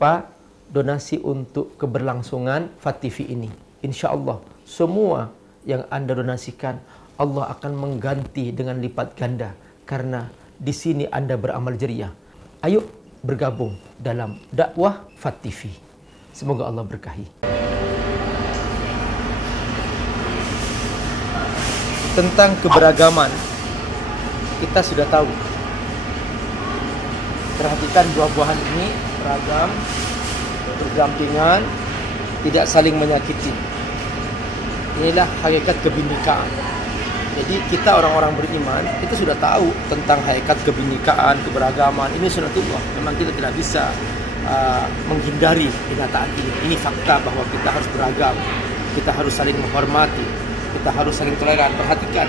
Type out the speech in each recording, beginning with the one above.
lupa donasi untuk keberlangsungan FAT TV ini. Insya Allah semua yang Anda donasikan Allah akan mengganti dengan lipat ganda, karena di sini Anda beramal jariah. Ayo bergabung dalam dakwah FAT TV. Semoga Allah berkahi. Tentang keberagaman kita sudah tahu. Perhatikan buah-buahan ini beragam, berdampingan, tidak saling menyakiti. Inilah hakikat kebinekaan. Jadi kita orang-orang beriman itu sudah tahu tentang hakikat kebinekaan, keberagaman. Ini sunnatullah. Memang kita tidak bisa menghindari kenyataan ini. Ini fakta bahwa kita harus beragam, kita harus saling menghormati, kita harus saling toleran. Perhatikan,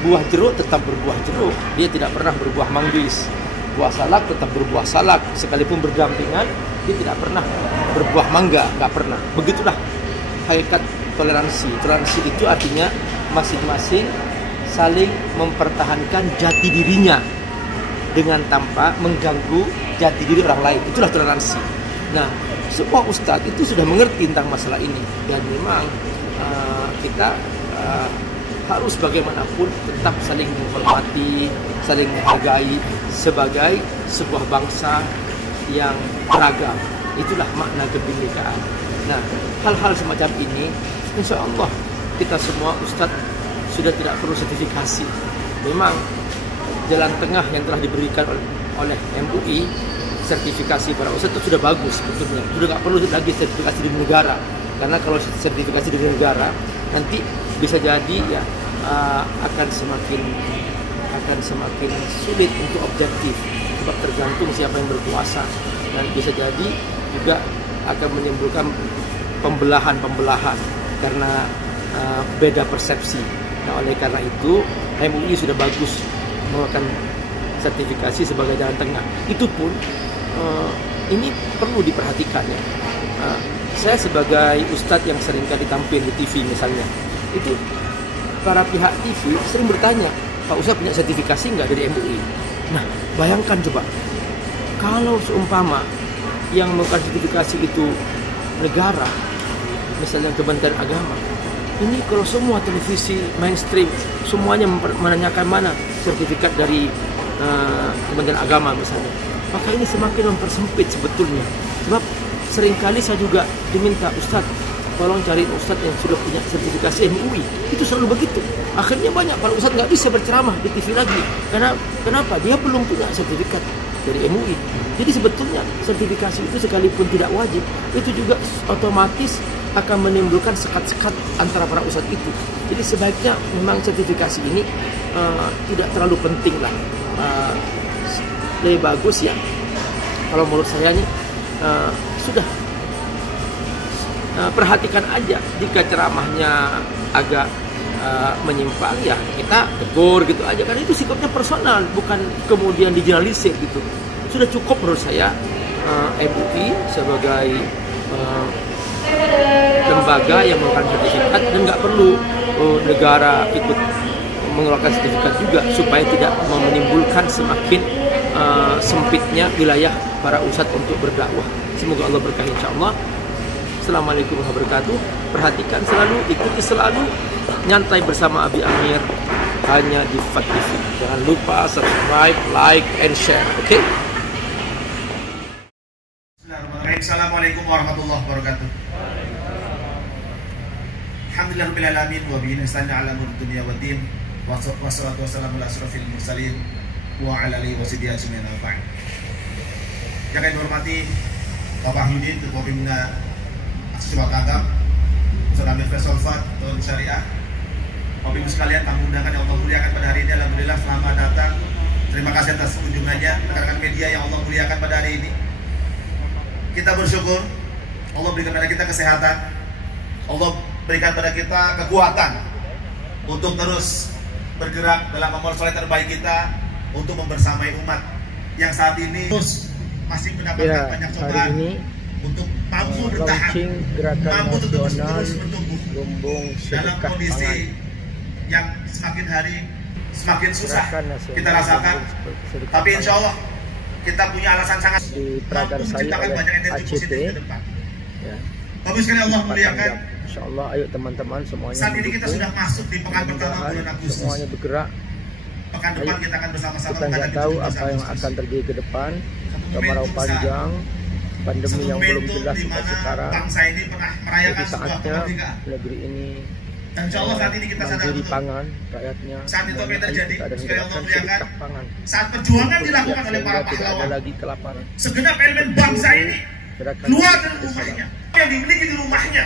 buah jeruk tetap berbuah jeruk, dia tidak pernah berbuah manggis. Buah salak tetap berbuah salak, sekalipun berdampingan, dia tidak pernah berbuah mangga, nggak pernah. Begitulah hakikat toleransi. Toleransi itu artinya masing-masing saling mempertahankan jati dirinya dengan tanpa mengganggu jati diri orang lain. Itulah toleransi. Nah, semua ustadz itu sudah mengerti tentang masalah ini, dan memang kita harus bagaimanapun tetap saling menghormati, saling menghargai sebagai sebuah bangsa yang beragam. Itulah makna kebinekaan. Nah, hal-hal semacam ini insya Allah kita semua ustadz sudah tidak perlu sertifikasi. Memang jalan tengah yang telah diberikan oleh MUI, sertifikasi para ustadz itu sudah bagus sebetulnya. Sudah nggak perlu lagi sertifikasi di negara, karena kalau sertifikasi di negara nanti bisa jadi ya akan semakin sulit untuk objektif, sebab tergantung siapa yang berkuasa, dan bisa jadi juga akan menimbulkan pembelahan karena beda persepsi. Nah, oleh karena itu MUI sudah bagus mengeluarkan sertifikasi sebagai jalan tengah. Itu pun ini perlu diperhatikan ya. Saya sebagai ustadz yang sering kali tampil di TV misalnya, itu para pihak TV sering bertanya, Pak Ustadz punya sertifikasi nggak dari MUI? Nah, bayangkan coba, kalau seumpama yang melakukan sertifikasi itu negara, misalnya Kementerian Agama, ini kalau semua televisi mainstream semuanya menanyakan mana sertifikat dari Kementerian Agama misalnya, maka ini semakin mempersempit sebetulnya. Sebab seringkali saya juga diminta, Ustadz tolong cari ustadz yang sudah punya sertifikasi MUI. Itu selalu begitu. Akhirnya banyak para ustadz nggak bisa berceramah di TV lagi. Kenapa? Dia belum punya sertifikat dari MUI. Jadi sebetulnya sertifikasi itu sekalipun tidak wajib, itu juga otomatis akan menimbulkan sekat-sekat antara para ustadz itu. Jadi sebaiknya memang sertifikasi ini tidak terlalu penting lah. Lebih bagus ya, kalau menurut saya nih sudah perhatikan aja, jika ceramahnya agak menyimpang ya kita tegur gitu aja, karena itu sikapnya personal, bukan kemudian dijeneralisir gitu. Sudah cukup menurut saya MUI sebagai lembaga yang mengeluarkan sertifikat, dan nggak perlu negara ikut mengeluarkan sertifikat juga, supaya tidak menimbulkan semakin sempitnya wilayah para ustadz untuk berdakwah. Semoga Allah berkahi insyaallah. Assalamualaikum warahmatullahi wabarakatuh. Perhatikan selalu, ikuti selalu Nyantai Bersama Abi Amir hanya di FAT TV. Jangan lupa subscribe, like, and share. Oke? Bismillahirrahmanirrahim. Assalamualaikum warahmatullahi wabarakatuh. Alhamdulillahirabbil alamin wa bihi nasta'inu ala umuri dunya waddin. Wassalatu wassalamu ala asyrofil mursalin wa ala alihi wasahbihi ajmain. Yang kami hormati Bapak Yudin, Ketua Pimpinan Aksi Agam, Ustaz Amir Faisal Fat, Ketua Syariah, Bapak Ibu sekalian, tamu undangan yang Allah muliakan pada hari ini. Alhamdulillah selamat datang. Terima kasih atas kunjungannya rekan-rekan media yang Allah muliakan pada hari ini. Kita bersyukur Allah berikan pada kita kesehatan, Allah berikan pada kita kekuatan untuk terus bergerak dalam amal soleh terbaik kita, untuk membersamai umat yang saat ini terus masih mendapatkan banyak cobaan untuk mampu bertahan, mampu terus bertumbuh dalam kondisi yang semakin hari semakin susah kita rasakan. Tapi insya Allah kita punya alasan sangat diperangsai oleh ACT. Ya. Bagus sekali Allah muliakan. Insyaallah, ayo teman-teman semuanya. Saat ini kita sudah masuk di pekan pertama bulan Agustus. Semuanya bergerak. Pekan depan kita akan bersama-sama. Kita nggak tahu apa yang akan terjadi ke depan. Kemarau panjang, pandemi yang belum jelas sampai sekarang. Bangsa ini pernah merayakan sebuah kemerdekaan. Negeri ini dan insya Allah saat ini kita sadar betul pangan rakyatnya. Saat itu apa yang terjadi? Sekali Allah muliakan. Saat perjuangan dilakukan oleh para pahlawan, tidak ada lagi kelaparan. Segenap elemen bangsa ini keluar dari rumahnya, yang dimiliki di rumahnya,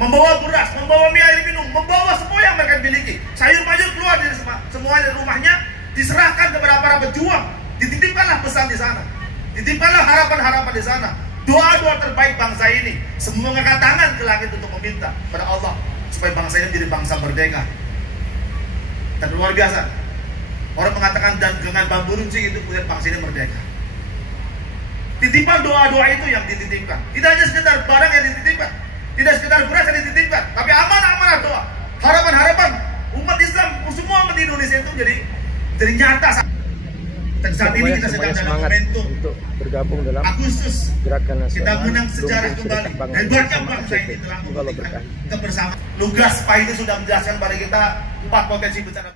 membawa beras, membawa mie air minum, membawa semua yang mereka miliki. Sayur mayur keluar dari semua dari rumahnya, diserahkan kepada para pejuang. Dititipkanlah pesan di sana, dititipkanlah harapan-harapan di sana. Doa-doa terbaik bangsa ini, semua mengangkat tangan ke langit untuk meminta pada Allah supaya bangsa ini menjadi bangsa merdeka. Dan luar biasa, orang mengatakan dan dengan bambu runcing itu kemudian bangsa ini merdeka. Titipan doa-doa itu yang dititipkan. Tidak hanya sekedar barang yang dititipkan, tidak sekedar beras yang dititipkan, tapi amanah-amanah doa, harapan-harapan umat Islam, semua umat Indonesia itu jadi nyata. Dan saat ini kita sedang dalam momentum untuk bergabung dalam Agustus gerakan nasional. Kita menang sejarah kembali. Hebatnya bangsa ini telah membuktikan kebersamaan. Lugas Pak itu sudah menjelaskan pada kita 4 potensi bencana.